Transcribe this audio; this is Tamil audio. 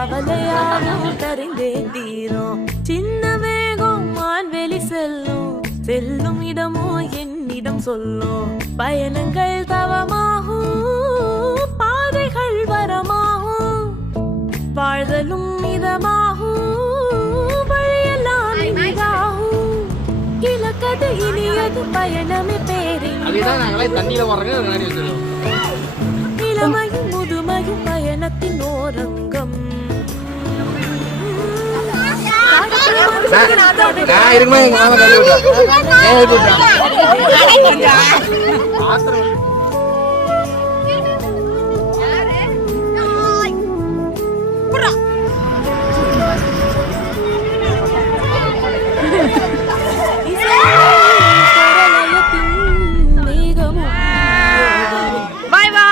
கவலையாகும் கரைந்தே தீரும். சின்ன வேகம் வான்வெளி செல்லும் இடமோ என்னிடம் சொல்லும். பயணங்கள் தவமாகும், பாதைகள் வரமாகும், வாழ்தலும் மிதமாகும், வழியெல்லாம் இனிதாகும். இலக்கது இனியது பயணமே பேரின் இளமையும் முதுமையும் பயணத்தின் ஓரங்கம். இருக்குமா